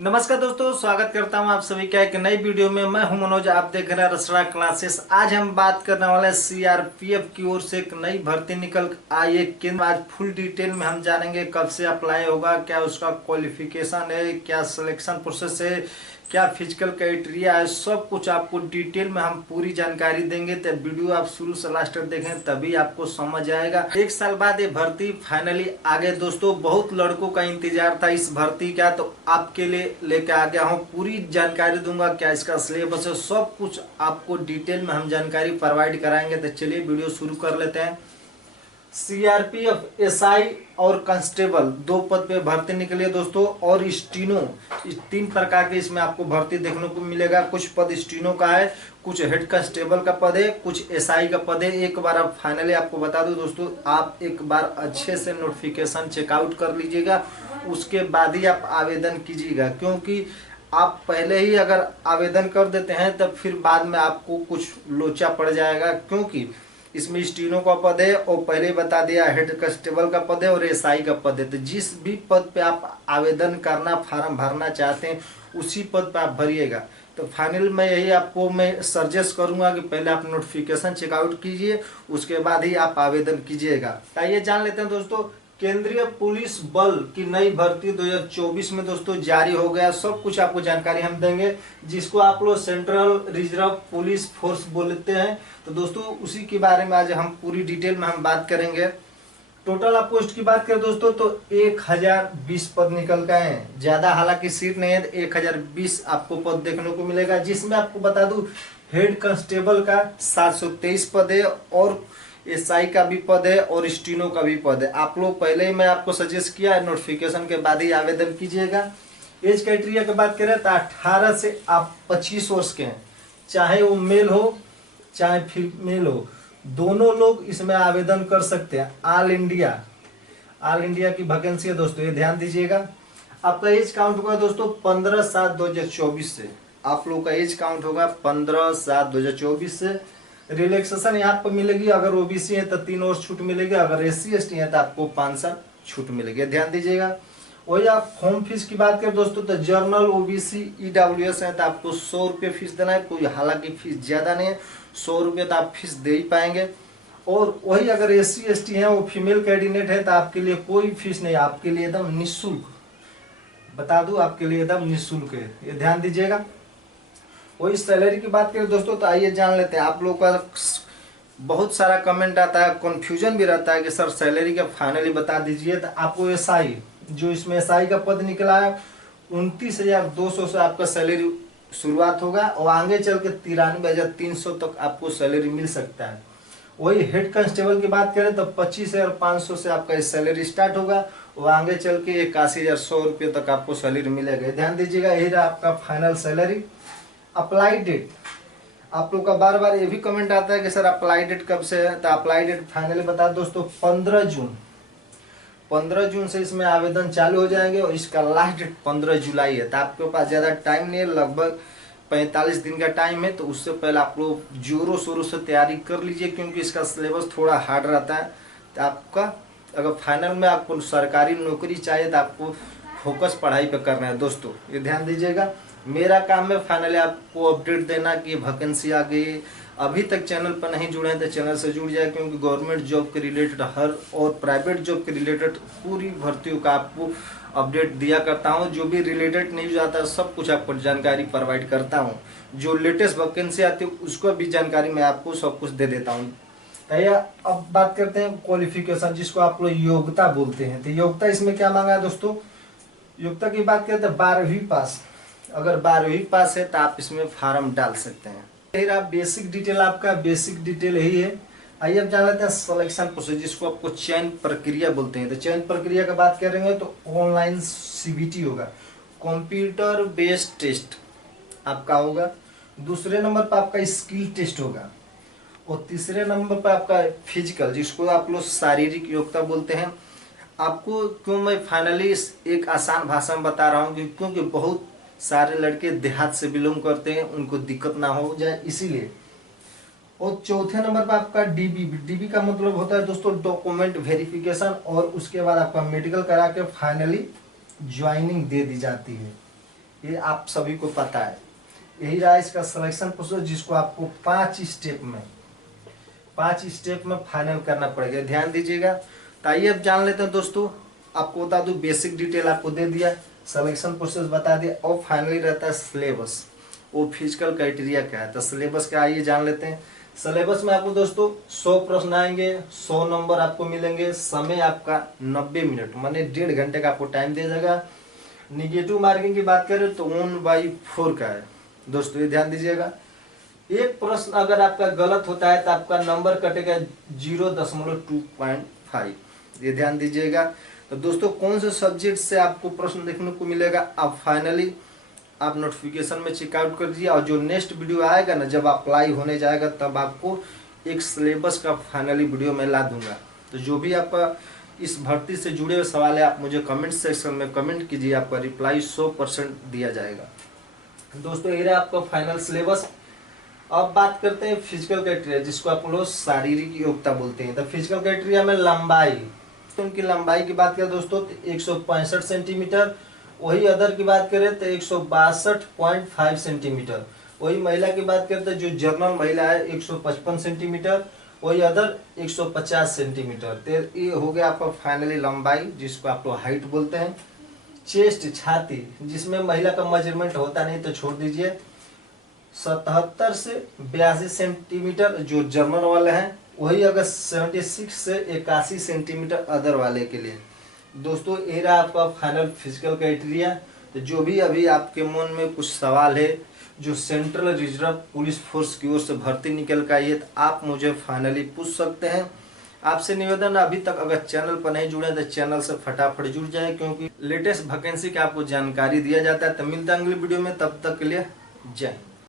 नमस्कार दोस्तों, स्वागत करता हूं आप सभी का एक नई वीडियो में। मैं हूं मनोज, आप देख रहे हैं रसड़ा क्लासेस। आज हम बात करने वाले हैं सीआरपीएफ की ओर से एक नई भर्ती निकल आई है केंद्र। आज फुल डिटेल में हम जानेंगे कब से अप्लाई होगा, क्या उसका क्वालिफिकेशन है, क्या सिलेक्शन प्रोसेस है, क्या फिजिकल क्राइटेरिया है, सब कुछ आपको डिटेल में हम पूरी जानकारी देंगे। तो वीडियो आप शुरू से लास्ट तक देखें तभी आपको समझ आएगा। एक साल बाद ये भर्ती फाइनली आ गए दोस्तों। बहुत लड़कों का इंतजार था इस भर्ती का, तो आपके लिए लेके आ गया हूँ। पूरी जानकारी दूंगा, क्या इसका सिलेबस है, सब कुछ आपको डिटेल में हम जानकारी प्रोवाइड कराएंगे। तो चलिए वीडियो शुरू कर लेते हैं। सीआरपीएफ एसआई और कांस्टेबल दो पद पे भर्ती निकली है दोस्तों। और स्टीनो, तीन प्रकार के इसमें आपको भर्ती देखने को मिलेगा। कुछ पद स्टीनो का है, कुछ हेड कांस्टेबल का पद है, कुछ एसआई का पद है। एक बार आप फाइनली आपको बता दूं दोस्तों, आप एक बार अच्छे से नोटिफिकेशन चेकआउट कर लीजिएगा, उसके बाद ही आप आवेदन कीजिएगा। क्योंकि आप पहले ही अगर आवेदन कर देते हैं तब फिर बाद में आपको कुछ लोचा पड़ जाएगा। क्योंकि इसमें स्टीनो का पद है और पहले बता दिया हेड कांस्टेबल का पद है और एसआई का पद है। तो जिस भी पद पे आप आवेदन करना, फॉर्म भरना चाहते हैं, उसी पद पे आप भरिएगा। तो फाइनल मैं यही आपको मैं सजेस्ट करूंगा कि पहले आप नोटिफिकेशन चेकआउट कीजिए, उसके बाद ही आप आवेदन कीजिएगा। आइए जान लेते हैं दोस्तों, केंद्रीय पुलिस बल की नई भर्ती 2024 में दोस्तों जारी हो गया। सब कुछ आपको जानकारी हम देंगे, जिसको आप लोग सेंट्रल रिजर्व पुलिस फोर्स बोलते हैं। तो दोस्तों उसी के बारे में आज हम पूरी डिटेल में हम बात करेंगे। टोटल आप पोस्ट की बात करें दोस्तों तो 1020 पद निकल गए हैं। ज्यादा हालांकि सीट नहीं है, 1020 आपको पद देखने को मिलेगा। जिसमें आपको बता दूं, हेड कांस्टेबल का 723 पद है और एसआई का भी पद है और स्टीनो का भी पद है। आप लोग पहले ही मैं आपको सजेस्ट किया है, नोटिफिकेशन के बाद ही आवेदन कीजिएगा। एज क्राइटेरिया की बात करें तो 18 से आप 25 वर्ष के हैं, चाहे वो मेल हो चाहे फीमेल हो, दोनों लोग इसमें आवेदन कर सकते हैं। ऑल इंडिया की वैकेंसी है दोस्तों, ये ध्यान दीजिएगा। आपका एज काउंट होगा दोस्तों 15/7/2024 से। आप लोग का एज काउंट होगा 15/7/2024 से। रिलैक्सेशन यहाँ पर मिलेगी, अगर ओबीसी है तो 3 वर्ष छूट मिलेगी, अगर SC ST है तो आपको 5 साल छूट मिलेगी, ध्यान दीजिएगा। वही आप फॉर्म फीस की बात करें दोस्तों तो जर्नल OBC EWS है तो आपको 100 रुपये फीस देना है। कोई हालांकि फीस ज्यादा नहीं है, 100 रुपये तो आप फीस दे ही पाएंगे। और वही अगर SC ST है, वो फीमेल कैंडिडेट है तो आपके लिए कोई फीस नहीं, आपके लिए एकदम निःशुल्क, बता दूं आपके लिए एकदम निःशुल्क है, ये ध्यान दीजिएगा। वही सैलरी की बात करें दोस्तों तो आइए जान लेते हैं। आप लोग का बहुत सारा कमेंट आता है, कंफ्यूजन भी रहता है कि सर सैलरी का फाइनली बता दीजिए। तो आपको एसआई, जो इसमें एसआई का पद निकला है, 29,200 से आपका सैलरी शुरुआत होगा और आगे चल के 93,300 तक आपको सैलरी मिल सकता है। वही हेड कांस्टेबल की बात करें तो 25,500 से आपका सैलरी स्टार्ट होगा और आगे चल के 81,100 रुपये तक आपको सैलरी मिलेगा, ध्यान दीजिएगा। यही रहा आपका फाइनल सैलरी। अप्लाई डेट, आप लोग का बार बार ये भी कमेंट आता है कि सर अप्लाई डेट कब से है, तो अप्लाई डेट फाइनली बता दोस्तों 15 जून से इसमें आवेदन चालू हो जाएंगे और इसका लास्ट डेट 15 जुलाई है। तो आपके पास ज़्यादा टाइम नहीं है, लगभग 45 दिन का टाइम है। तो उससे पहले आप लोग जोरों शोरों से तैयारी कर लीजिए, क्योंकि इसका सिलेबस थोड़ा हार्ड रहता है। तो आपका अगर फाइनल में आपको सरकारी नौकरी चाहिए तो आपको फोकस पढ़ाई पर करना है दोस्तों, ये ध्यान दीजिएगा। मेरा काम है फाइनली आपको अपडेट देना कि वैकेंसी आ गई। अभी तक चैनल पर नहीं जुड़े हैं तो चैनल से जुड़ जाए, क्योंकि गवर्नमेंट जॉब के रिलेटेड हर और प्राइवेट जॉब के रिलेटेड पूरी भर्तियों का आपको अपडेट दिया करता हूं। जो भी रिलेटेड न्यूज आता है सब कुछ आपको जानकारी प्रोवाइड करता हूं। जो लेटेस्ट वैकेंसी आती है उसको भी जानकारी मैं आपको सब कुछ दे देता हूँ। अब बात करते हैं क्वालिफिकेशन, जिसको आप लोग योग्यता बोलते हैं। तो योग्यता इसमें क्या मांगा है दोस्तों, योग्यता की बात करते हैं 12वीं पास। अगर 12वीं पास है तो आप इसमें फॉर्म डाल सकते हैं। फिर आप बेसिक डिटेल, आपका बेसिक डिटेल यही है। आइए अब जान लेते हैं सिलेक्शन प्रोसेस, जिसको आपको चयन प्रक्रिया बोलते हैं। तो चयन प्रक्रिया की बात करेंगे तो ऑनलाइन CBT होगा, कंप्यूटर बेस्ड टेस्ट आपका होगा। दूसरे नंबर पर आपका स्किल टेस्ट होगा और तीसरे नंबर पर आपका फिजिकल, जिसको आप लोग शारीरिक योग्यता बोलते हैं। आपको क्यों मैं फाइनली एक आसान भाषा में बता रहा हूँ, क्योंकि बहुत सारे लड़के देहात से बिलोंग करते हैं, उनको दिक्कत ना हो जाए इसीलिए। और चौथे नंबर पर आपका DB का मतलब होता है दोस्तों डॉक्यूमेंट वेरिफिकेशन, और उसके बाद आपका मेडिकल करा के फाइनली ज्वाइनिंग दे दी जाती है। ये आप सभी को पता है। यही रहा इसका सिलेक्शन प्रोसेस, जिसको आपको 5 स्टेप में फाइनल करना पड़ेगा। ध्यान दीजिएगा। तो आइए अब जान लेते हैं दोस्तों। आपको बता दूं, बेसिक डिटेल आपको दे दिया, सिलेक्शन प्रोसेस बता दिया, और फाइनली रहता है सिलेबस, वो फिजिकल क्राइटेरिया क्या है। तो सिलेबस क्या, आइए जान लेते हैं। सिलेबस में आपको दोस्तों 100 प्रश्न आएंगे, 100 नंबर आपको मिलेंगे, समय आपका 90 मिनट माने 1.5 घंटे का आपको टाइम दे जाएगा। निगेटिव मार्किंग की बात करें तो 1/4 का है दोस्तों, ये ध्यान दीजिएगा। एक प्रश्न अगर आपका गलत होता है तो आपका नंबर कटेगा 0.25, ये ध्यान दीजिएगा। तो दोस्तों कौन से सब्जेक्ट से आपको प्रश्न देखने को मिलेगा, आप फाइनली आप नोटिफिकेशन में चेकआउट कर दीजिए। और जो नेक्स्ट वीडियो आएगा ना, जब अप्लाई होने जाएगा तब आपको एक सिलेबस का फाइनली वीडियो मैं ला दूंगा। तो जो भी आपका इस भर्ती से जुड़े हुए सवाल है, आप मुझे कमेंट सेक्शन में कमेंट कीजिए, आपका रिप्लाई 100% दिया जाएगा। दोस्तों ये रहा आपका फाइनल सिलेबस। अब बात करते हैं फिजिकल क्राइटेरिया, जिसको आप लोग शारीरिक योग्यता बोलते हैं। तो फिजिकल क्राइटेरिया में लंबाई, तो उनकी लंबाई की बात करें दोस्तों तो 165 सेंटीमीटर। वही अदर की बात करें तो 162.5 सेंटीमीटर। वही महिला की बात करें तो जो जनरल महिला है 155 सेंटीमीटर, वही अदर 150 सेंटीमीटर। तो ये हो गया आपका फाइनली लंबाई, जिसको आप लोग हाइट बोलते हैं। चेस्ट, छाती, जिसमें महिला का मेजरमेंट होता नहीं तो छोड़ दीजिए, 77 से 82 सेंटीमीटर जो जनरल वाले हैं। वही अगर 76 से 81 सेंटीमीटर अदर वाले के लिए। दोस्तों ये रहा आपका फाइनल फिजिकल क्राइटेरिया। तो जो भी अभी आपके मन में कुछ सवाल है, जो सेंट्रल रिजर्व पुलिस फोर्स की ओर से भर्ती निकल कर आई है, तो आप मुझे फाइनली पूछ सकते हैं। आपसे निवेदन, अभी तक अगर चैनल पर नहीं जुड़े तो चैनल से फटाफट जुड़ जाए, क्योंकि लेटेस्ट वैकेंसी का आपको जानकारी दिया जाता है। तो मिलता है अगली वीडियो में, तब तक के लिए जय हिंद।